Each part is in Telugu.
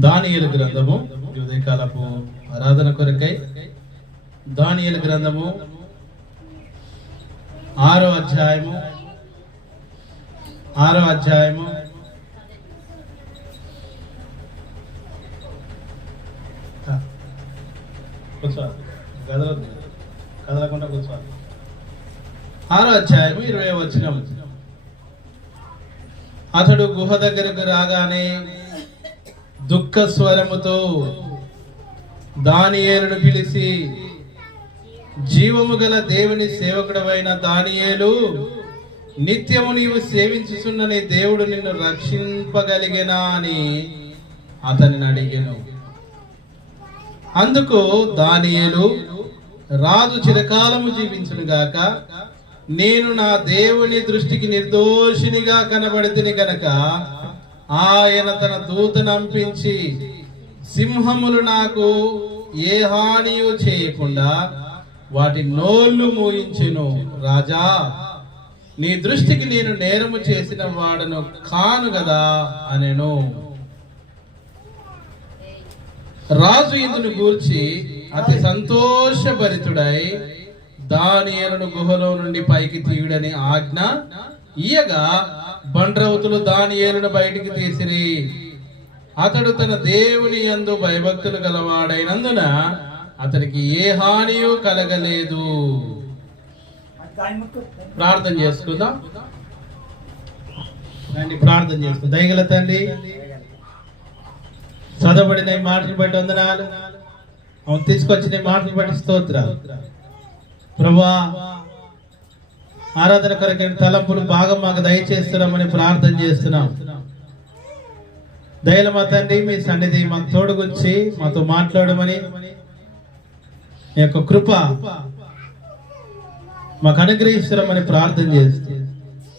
దానియేలు గ్రంథము ఉదయకాలపు ఆరాధన కొరకై దానియేలు గ్రంథము 6వ అధ్యాయము కదలకుండా కూర్చోవాలి. 6వ అధ్యాయము 20వ వచనం. అతడు గుహ దగ్గరకు రాగానే దుఃఖ స్వరముతో దానియేలును పిలిచి, జీవము గల దేవుని సేవకుడవైన దానియేలు, నిత్యము నీవు సేవించుచున్న నీ దేవుడు నిన్ను రక్షింపగలిగేనా అని అతనిని అడిగాను. అందుకు దానియేలు, రాజు చిరకాలము జీవించును గాక, నేను నా దేవుని దృష్టికి నిర్దోషినిగా కనబడితిని గనక ఆయన తన దూతను పంపించి సింహములు నాకు ఏ హానియు చేయకుండా వాటి నోళ్లు మూయించెను. రాజా, నీ దృష్టికి నేను నేరము చేసిన వాడను కాను గదా అనెను. రాజు ఇందును గూర్చి అతి సంతోషభరితుడై దానియేలును గుహలో నుండి పైకి తీయుడని ఆజ్ఞ ఇయ్యగా బండ్రౌతులు దానియేలును బయటికి తీసిరి. అతడు తన దేవుని యందు భయభక్తులు గలవాడైనందున అతనికి ఏ హానియు కలగలేదు. ప్రార్థన చేసుకుందాం. ప్రార్థన చేసుకుందాం. దయగల తండ్రి, చదవబడిన మాటలు బట్టి వందనాలు, అవును తీసుకొచ్చిన మాటలు బట్టి స్తోత్రాలు. ప్రభువా, ఆరాధన కొరకైన తలంపులు బాగా మాకు దయచేస్తున్నామని ప్రార్థన చేస్తున్నాం. దయల మా తండ్రి, మీ సన్నిధి మాకు తోడుగుంచి మాతో మాట్లాడమని మీ యొక్క కృప మాకు అనుగ్రహిస్తున్నామని ప్రార్థన చేస్తూ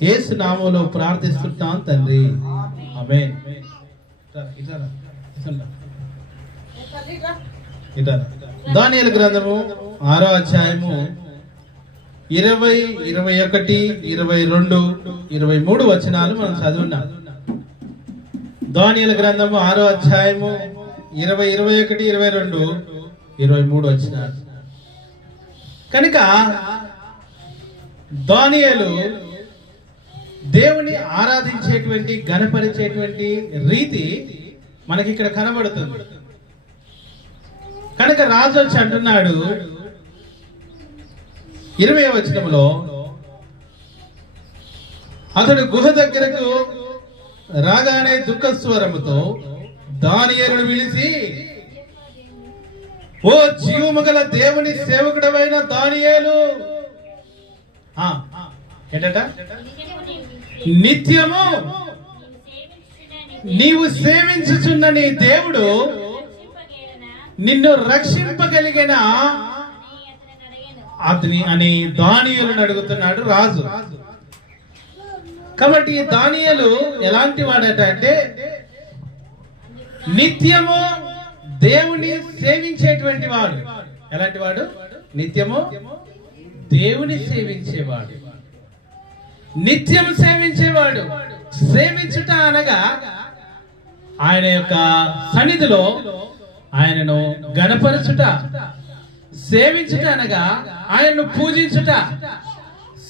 యేసు నామములో ప్రార్థిస్తున్నాం తండ్రి, ఆమేన్. దానియేలు గ్రంథము 6వ అధ్యాయము 20, 21, 22, 23 వచనాలు మనం చదువున్నాం. దానియేలు గ్రంథము 6వ అధ్యాయము 20, 21, 22, 23 వచనాలు. కనుక దానియేలు దేవుని ఆరాధించేటువంటి, ఘనపరిచేటువంటి రీతి మనకి ఇక్కడ కనబడుతుంది. కనుక రాజు వచ్చి అంటున్నాడు 20వ వచనంలో, అతడు గుహ దగ్గరకు రాగానే దుఃఖ స్వరముతో దానియేలును పిలిచి, ఓ జీవము గల దేవుని సేవకుడవైన దానియేలు, ఏంటట, నిత్యము నీవు సేవించుచున్న నీ దేవుడు నిన్ను రక్షింపగలిగిన అతని అని దానియేలును అడుగుతున్నాడు రాజు. కాబట్టి దానియేలు ఎలాంటి వాడట అంటే, నిత్యము దేవుని సేవించేటువంటి వాడు. ఎలాంటి వాడు? నిత్యము దేవుని సేవించేవాడు, నిత్యం సేవించేవాడు. సేవించుట అనగా ఆయన యొక్క సన్నిధిలో ఆయనను గణపరచుట. సేవించుట అనగా ఆయనను పూజించుట.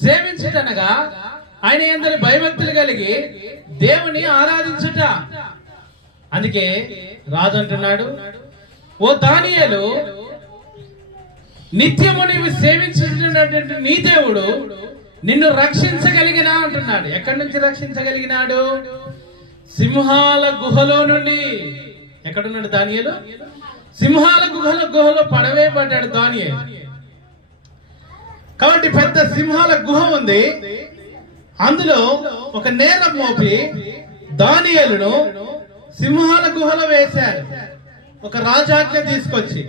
సేవించుట అనగా ఆయన యందు భయభక్తులు కలిగి దేవుని ఆరాధించుట. అందుకే రాజు అంటున్నాడు, ఓ దానియేలు, నిత్యము నీవు సేవించుతున్నటువంటి నీ దేవుడు నిన్ను రక్షించగలిగిన అంటున్నాడు. ఎక్కడి నుంచి రక్షించగలిగినాడు? సింహాల గుహలో నుండి. ఎక్కడున్నాడు దానియేలు? సింహాల గుహలో పడవేయబడ్డాడు దానియేలు. కాబట్టి పెద్ద సింహాల గుహ ఉంది. అందులో ఒక నేరం మోపి దానియేలును సింహాల గుహలో వేశారు, ఒక రాజాజ్ఞ తీసుకొచ్చి.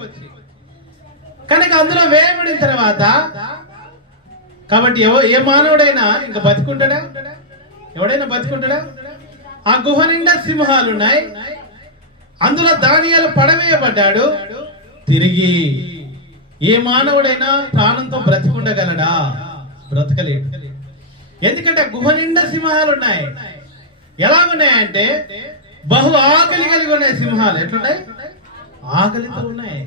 కనుక అందులో వేయబడిన తర్వాత, కాబట్టి ఏ మానవుడైనా ఇంకా బతికుంటాడా? ఎవడైనా బతికుంటాడా? ఆ గుహ నిండా సింహాలు ఉన్నాయి. అందులో దానియేలు పడవేయబడ్డాడు. తిరిగి ఏ మానవుడైనా ప్రాణంతో బ్రతికుండగలడా? బ్రతకలేడు. ఎందుకంటే గుహ నిండా సింహాలు ఉన్నాయి. ఎలా ఉన్నాయంటే బహు ఆకలి కలిగి ఉన్నాయి సింహాలు. ఎట్లున్నాయి? ఆకలితో ఉన్నాయి,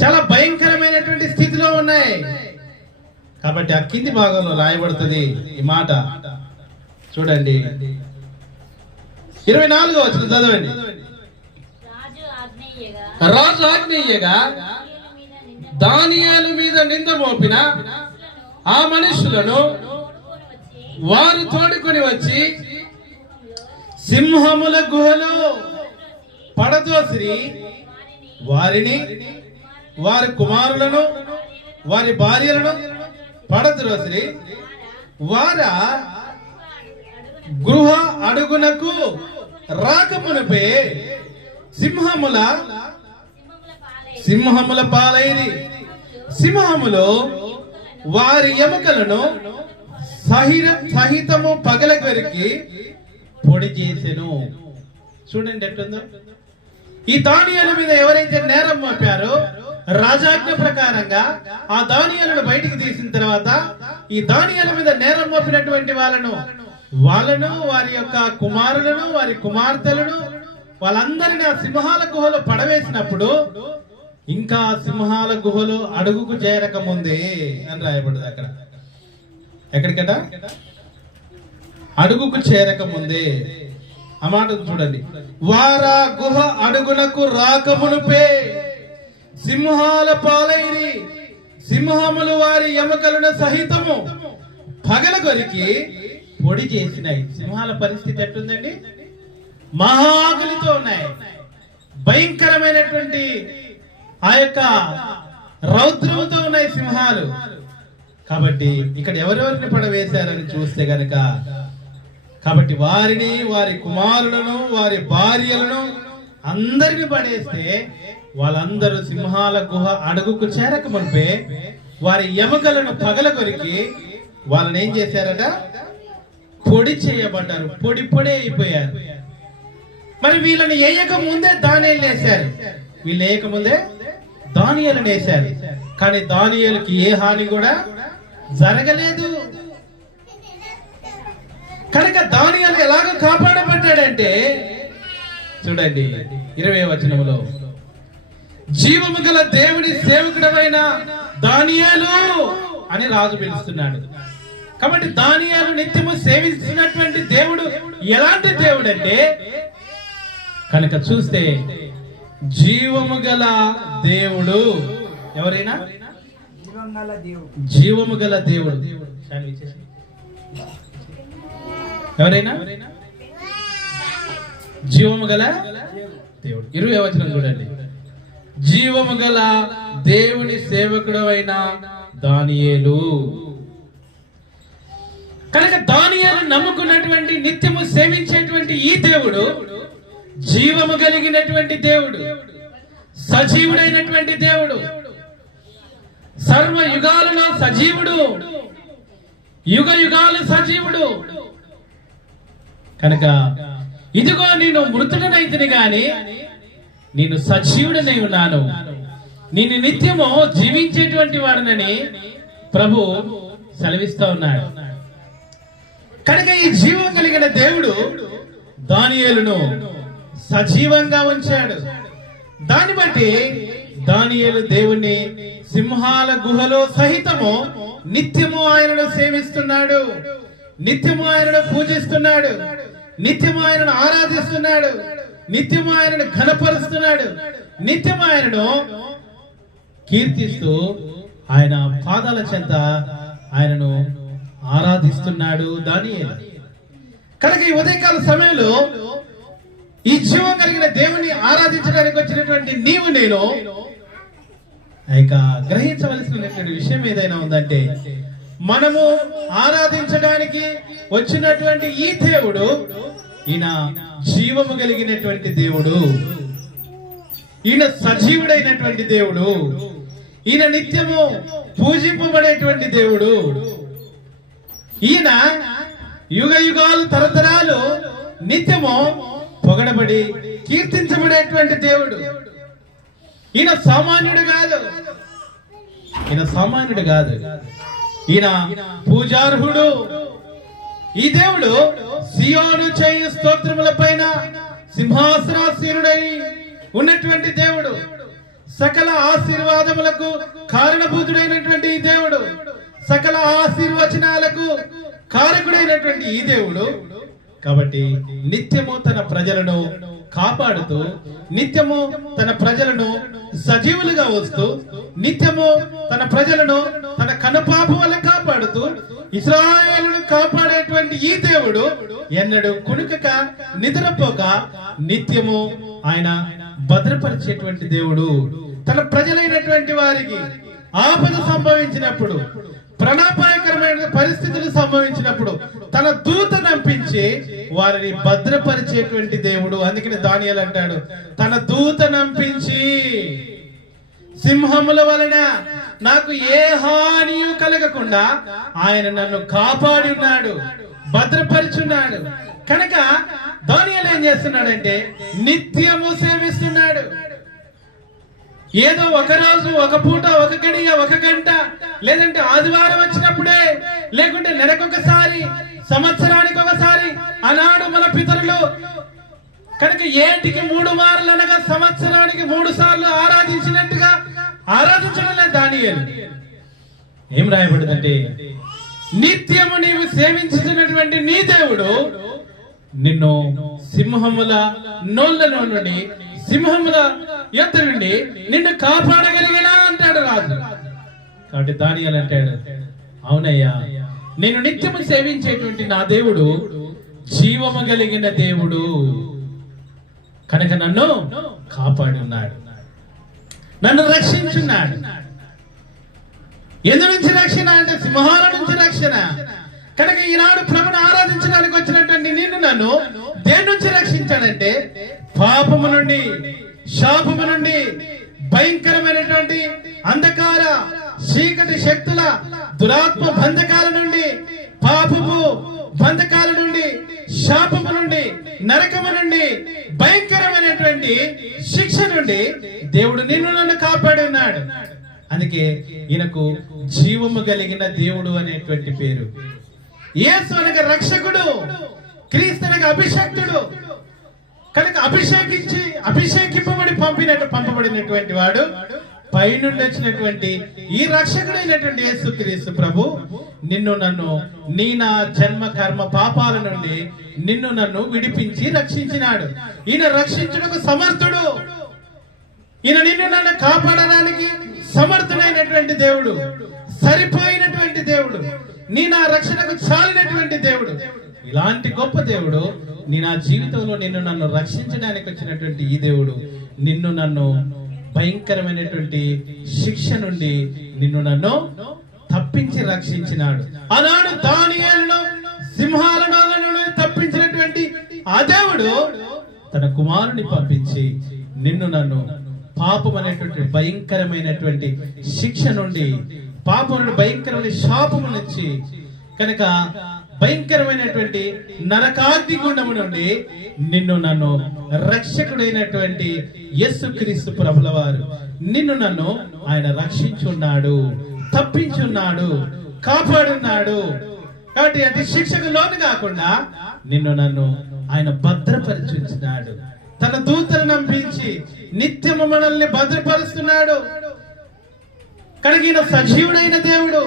చాలా భయంకరమైనటువంటి స్థితిలో ఉన్నాయి. కాబట్టి ఆ కింది భాగంలో రాయబడుతుంది ఈ మాట. చూడండి 24వ వచనం చదవండి. రాజు ఆజ్ఞయ్యగా దానియేలు మీద నింద మోపిన ఆ మనుషులను వారు తోడుకొని వచ్చి సింహముల గుహలో పడదోసిరి వారిని, వారి కుమారులను, వారి భార్యలను పడద్రోసిరి. వారా గృహ అడుగునకు రాకమునపే సింహముల పాలైరి. సింహములు వారి ఎముకలను సహితము పగలగొరికి పొడి చేసెను. చూడండి ఎట్లుందో. ఈ దానియేలు మీద ఎవరైతే నేరం మోపారో రాజాజ్ఞ ప్రకారంగా ఆ దానియేలును బయటికి తీసిన తర్వాత ఈ దానియేలు మీద నేరం మోపినటువంటి వాళ్ళను వారి యొక్క కుమారులను, వారి కుమార్తెలను, వాళ్ళందరినీ ఆ సింహాల గుహలో పడవేసినప్పుడు ఇంకా సింహాల గుహలో అడుగుకు చేరక ముందే అని రాయబడింది అక్కడ. ఎక్కడికట? అడుగుకు చేరక ముందే. ఆ మాట చూడండి. వారా గుహ అడుగునకు రాకమునుపే సింహాల పాలైరి. సింహములు వారి ఎముకలను సహితము పగలగొరికి పొడి చేసినాయి. సింహాల పరిస్థితి ఎట్లుందండి? మహాకలితో ఉన్నాయి, భయంకరమైనటువంటి ఆ యొక్క రౌద్రముతో ఉన్నాయి సింహాలు. కాబట్టి ఇక్కడ ఎవరెవరిని పడవేశారని చూస్తే గనక, కాబట్టి వారిని, వారి కుమారులను, వారి భార్యలను అందరిని పడేస్తే వాళ్ళందరూ సింహాల గుహ అడుగుకు చేరక మునిపే వారి ఎముకలను పగలగొరికి వాళ్ళని ఏం చేశారట? పొడి చేయబడ్డారు, పొడి పొడి అయిపోయారు. మరి వీళ్ళని వేయక ముందే దానియేలుని వేశారు, వీళ్ళు వేయక ముందే దానియేలుని వేశారు. కానీ దానియేలుకి ఏ హాని కూడా జరగలేదు. కనుక దానియేలు ఎలాగ కాపాడబడ్డాడంటే చూడండి 20వ వచనములో, జీవము గల దేవుడి సేవకుడమైన దానియేలు అని రాజు పిలుస్తున్నాడు. కాబట్టి దానియేలు నిత్యము సేవిస్తున్నటువంటి దేవుడు ఎలాంటి దేవుడు అంటే, కనుక చూస్తే జీవము గల దేవుడు. ఎవరైనా జీవము గల దేవుడు. ఎవరైనా జీవము గల దేవుడు. 20వ వచనం చూడండి. జీవము గల దేవుని సేవకుడు అయిన దానియేలు. కనుక దానియేలు నమ్ముకున్నటువంటి, నిత్యము సేవించేటువంటి ఈ దేవుడు జీవము కలిగినటువంటి దేవుడు, సజీవుడైనటువంటి దేవుడు, సర్వ యుగాలలో సజీవుడు, యుగ యుగాలు సజీవుడు. కనుక ఇదిగో నేను మృతుడనైతిని గాని నేను సజీవుడనై ఉన్నాను, నేను నిత్యము జీవించేటువంటి వాడనని ప్రభు సెలవిస్తా ఉన్నాడు. కనుక ఈ జీవం కలిగిన దేవుడు దానియేలును సజీవంగా ఉంచాడు. దాన్ని బట్టి దానియేలు దేవుణ్ణి సింహాల గుహలో సహితము నిత్యము ఆయనను సేవిస్తున్నాడు, నిత్యము ఆయనను పూజిస్తున్నాడు, నిత్యము ఆయనను ఆరాధిస్తున్నాడు, నిత్యము ఆయనను ఘనపరుస్తున్నాడు, నిత్యము ఆయనను కీర్తిస్తూ ఆయన పాదాల చెంత ఆయనను ఆరాధిస్తున్నాడు దానియేలు. కనుక ఈ ఉదయకాల సమయంలో ఈ జీవం కలిగిన దేవుని ఆరాధించడానికి వచ్చినటువంటి నీవు నేను గ్రహించవలసినటువంటి విషయం ఏదైనా ఉందంటే, మనము ఆరాధించడానికి వచ్చినటువంటి ఈ దేవుడు ఈయన జీవము కలిగినటువంటి దేవుడు, ఈయన సజీవుడైనటువంటి దేవుడు, ఈయన నిత్యము పూజింపబడేటువంటి దేవుడు, ఈయన యుగ యుగాలు తరతరాలు నిత్యము పొగడబడి కీర్తించబడేటువంటి దేవుడు. ఈయన సామాన్యుడు కాదు, ఈయన సామాన్యుడు కాదు, ఈయన పూజార్హుడు. ఈ దేవుడు సియోను చేయు స్తోత్రముల పైన సింహాసనాసీనుడై ఉన్నటువంటి దేవుడు, సకల ఆశీర్వాదములకు కారణభూతుడైనటువంటి ఈ దేవుడు, సకల ఆశీర్వచనాలకు కారకుడైనటువంటి ఈ దేవుడు. కాబట్టి నిత్యము తన ప్రజలను కాపాడుతూ, నిత్యము తన ప్రజలను సజీవులుగా వస్తూ, నిత్యము తన ప్రజలను తన కనుపాప వల్ల కాపాడుతూ, ఇశ్రాయేలును కాపాడేటువంటి ఈ దేవుడు ఎన్నడూ కునుకక నిద్రపోక నిత్యము ఆయన భద్రపరిచేటువంటి దేవుడు. తన ప్రజలైనటువంటి వారికి ఆపద సంభవించినప్పుడు, ప్రణాపాయకరమైన పరిస్థితులు సంభవించినప్పుడు తన దూత నంపించి వారిని భద్రపరిచేటువంటి దేవుడు. అందుకని దానియేలు అంటాడు, తన దూత నంపించి సింహముల వలన నాకు ఏ హానియు కలగకుండా ఆయన నన్ను కాపాడి ఉన్నాడు, భద్రపరిచున్నాడు. కనుక దానియేలు ఏం చేస్తున్నాడంటే నిత్యము సేవిస్తున్నాడు. ఏదో ఒక రోజు, ఒక పూట, ఒక గడియ, ఒక గంట, లేదంటే ఆదివారం వచ్చినప్పుడే, లేకుంటే నెలకొకసారి, సంవత్సరానికి ఒకసారి ఆనాడు మన పితరులు కనుక ఏటికి 3 మార్లు అనగా సంవత్సరానికి 3 సార్లు ఆరాధించినట్టుగా ఆరాధించడం లేదు దానియేలు. ఏం రాయబడిందంటే నిత్యము నీవు సేవించుతున్నటువంటి నీ దేవుడు నిన్ను సింహముల నోళ్ళలో నుండి, సింహముల యొద్ద నుండి నిన్ను కాపాడగలిగినా అంటాడు రాజు. కాబట్టి దానియేలు అంటాడు, అవునయ్యా, నేను నిత్యము సేవించేటువంటి నా దేవుడు జీవము కలిగిన దేవుడు కనుక నన్ను కాపాడి ఉన్నాడు, నన్ను రక్షించున్నాడు. ఎందు నుంచి రక్షణ అంటే సింహాల నుంచి రక్షణ. కనుక ఈనాడు ప్రభుని ఆరాధించడానికి వచ్చినటువంటి నిన్ను నన్ను దేని నుంచి రక్షించాడంటే పాపము నుండి, శాపము నుండి, భయంకరమైనటువంటి అంధకార చీకటి శక్తుల దురాత్మ బంధకాల నుండి, పాపము బంధకాల నుండి, శాపము నుండి, నరకము నుండి, భయంకరమైనటువంటి శిక్ష నుండి దేవుడు నిన్ను నన్ను కాపాడి ఉన్నాడు. అందుకే ఈయనకు జీవము కలిగిన దేవుడు అనేటువంటి పేరు. యేసు అనగా రక్షకుడు, క్రీస్తు అనగా అభిషక్తుడు. కనుక అభిషేకింపబడి పంపబడినటువంటి వాడు, పైనుండి వచ్చినటువంటి ఈ రక్షకుడైనటువంటి యేసు క్రీస్తు ప్రభు నిన్ను నన్ను నా జన్మ కర్మ పాపాల నుండి నిన్ను నన్ను విడిపించి రక్షించినాడు. ఈయన రక్షించుటకు సమర్థుడు. ఈయన నిన్ను నన్ను కాపాడడానికి సమర్థుడైనటువంటి దేవుడు, సరిపోయినటువంటి దేవుడు, నా రక్షణకు చాలినటువంటి దేవుడు. ఇలాంటి గొప్ప దేవుడు నా జీవితంలో నిన్ను నన్ను రక్షించడానికి వచ్చినటువంటి ఈ దేవుడు నిన్ను నన్ను భయంకరమైనటువంటి శిక్ష నుండి నిన్ను నన్ను తప్పించి రక్షించినాడు. ఆనాడు దానియేలును సింహాల నోళ్ళ నుండి తప్పించినటువంటి ఆ దేవుడు తన కుమారుని పంపించి నిన్ను నన్ను పాపం అనేటువంటి భయంకరమైనటువంటి శిక్ష నుండి, పాపం నుండి, భయంకరమైన శాపము నుంచి, కనుక భయంకరమైనటువంటి నరకాగ్ని గుండము నుండి నిన్ను నన్ను రక్షకుడైనటువంటి యేసుక్రీస్తు ప్రభుల వారు నిన్ను నన్ను ఆయన రక్షించున్నాడు, తప్పించున్నాడు, కాపాడున్నాడు. కాబట్టి అంటే శిక్షకు లోను కాకుండా నిన్ను నన్ను ఆయన భద్రపరిచున్నాడు. తన దూతను నంపించి నిత్యము మనల్ని భద్రపరుస్తున్నాడు. కలిగిన సజీవుడైన దేవుడు,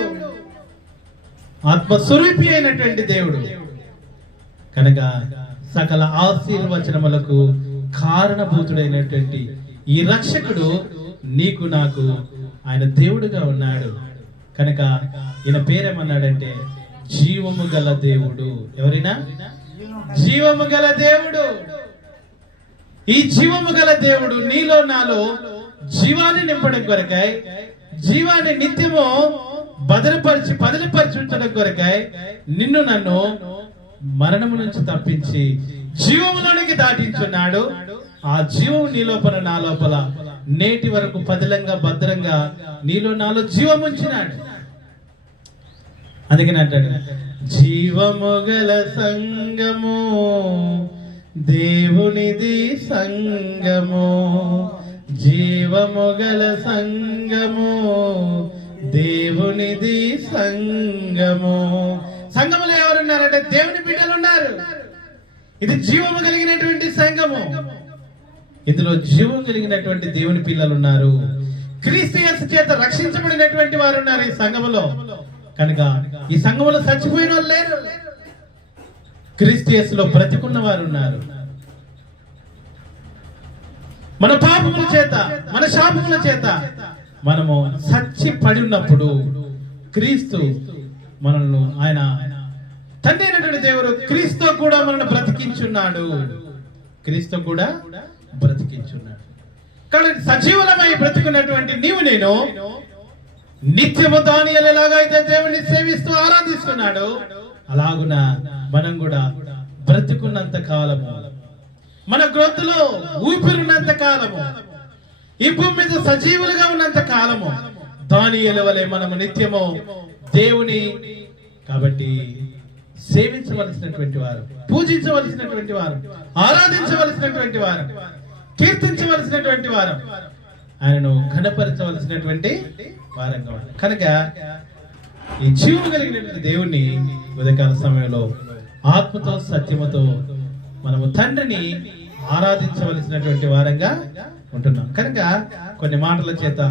ఆత్మస్వరూపి అయినటువంటి దేవుడు. కనుక సకల ఆశీర్వచనములకు కారణభూతుడైనటువంటి ఈ రక్షకుడు నీకు నాకు ఆయన దేవుడుగా ఉన్నాడు. కనుక ఈయన పేరేమన్నాడంటే జీవము గల దేవుడు. ఎవరైనా జీవము గల దేవుడు. ఈ జీవము గల దేవుడు నీలో నాలో జీవాన్ని నింపడం కొరకై, జీవాన్ని నిత్యము పదిలిపరిచి ఉంచడం కొరకై నిన్ను నన్ను మరణము నుంచి తప్పించి జీవములోనికి దాటించున్నాడు. ఆ జీవము నీ లోపల నా లోపల నేటి వరకు పదిలంగా భద్రంగా నీలో నాలో జీవం ఉంచినాడు. అందుకని అంటాడు, జీవము గల సంగము దేవునిది సంగము, జీవము గల సంగము దేవునిది సంగము. సంఘములో ఎవరున్నారంటే దేవుని బిడ్డలు ఉన్నారు. ఇది జీవము కలిగినటువంటి సంఘము. ఇందులో జీవం కలిగినటువంటి దేవుని పిల్లలు ఉన్నారు. క్రీస్తు యేసు చేత రక్షించబడినటువంటి వారు ఉన్నారు ఈ సంఘములో. కనుక ఈ సంఘములో చచ్చిపోయిన వాళ్ళు లేరు, క్రీస్తు యేసులో బ్రతికున్న వారు ఉన్నారు. మన పాపముల చేత, మన శాపముల చేత మనము సచ్చి పడి ఉన్నప్పుడు క్రీస్తు మనల్ని, ఆయన తండ్రి అయినటువంటి దేవుడు క్రీస్తు కూడా మనల్ని బ్రతికించున్నాడు. క్రీస్తు కూడా బ్రతికించున్నాడు. కాబట్టి సజీవులమై బ్రతికున్నటువంటి నీవు నేను నిత్యము దానియేలు ఎలాగైతే దేవుని సేవిస్తూ ఆరాధిస్తున్నాడు, అలాగున మనం కూడా బ్రతుకున్నంత కాలము, మన గ్రోత్తులో ఊపిరినంత కాలము, ఈ భూమి మీద సజీవులుగా ఉన్నంత కాలము దానియేలు వలె మనము నిత్యము దేవుని కాబట్టి సేవించవలసినటువంటి వారు, పూజించవలసినటువంటి వారు, ఆరాధించవలసినటువంటి వారు, కీర్తించవలసినటువంటి వారు, ఆయనను ఘనపరచవలసినటువంటి వారంగా ఉన్నారు. కనుక ఈ జీవం కలిగినటువంటి దేవుణ్ణి ఉదయకాల సమయంలో ఆత్మతో సత్యముతో మనము తండ్రిని ఆరాధించవలసినటువంటి వారంగా ఉంటున్నాం. కనుక కొన్ని మాటల చేత